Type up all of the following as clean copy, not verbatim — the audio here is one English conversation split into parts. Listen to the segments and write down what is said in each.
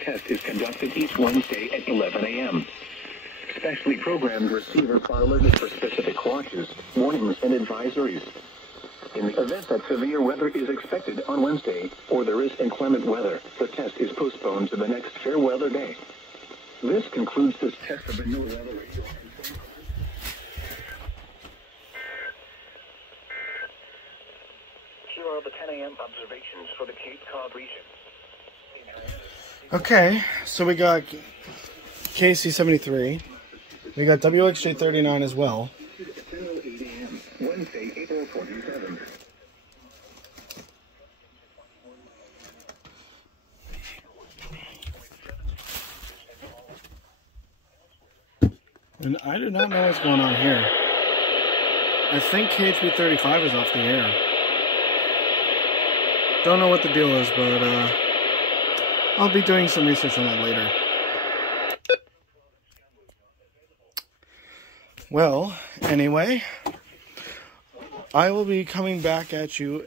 test is conducted each Wednesday at 11 a.m. Specially programmed receivers are alerted for specific watches, warnings, and advisories. In the event that severe weather is expected on Wednesday, or there is inclement weather, the test is postponed to the next fair weather day. This concludes this test of the NOAA weather radio. Here are the 10 a.m. observations for the Cape Cod region. Okay, so we got KC73. We got WXJ39 as well. Wednesday, April 27th. And I do not know what's going on here. I think KHB35 is off the air. Don't know what the deal is, but I'll be doing some research on that later. Well, anyway, I will be coming back at you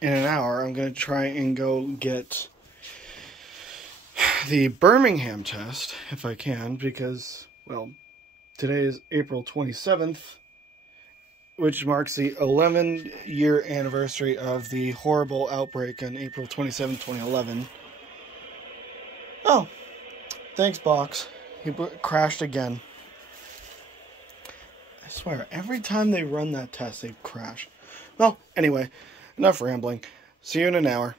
in an hour. I'm going to try and go get the Birmingham test, if I can, because, well, today is April 27th, which marks the 11-year anniversary of the horrible outbreak on April 27, 2011. Oh, thanks, Box. He crashed again. I swear, every time they run that test, they crash. Well, anyway, enough rambling. See you in an hour.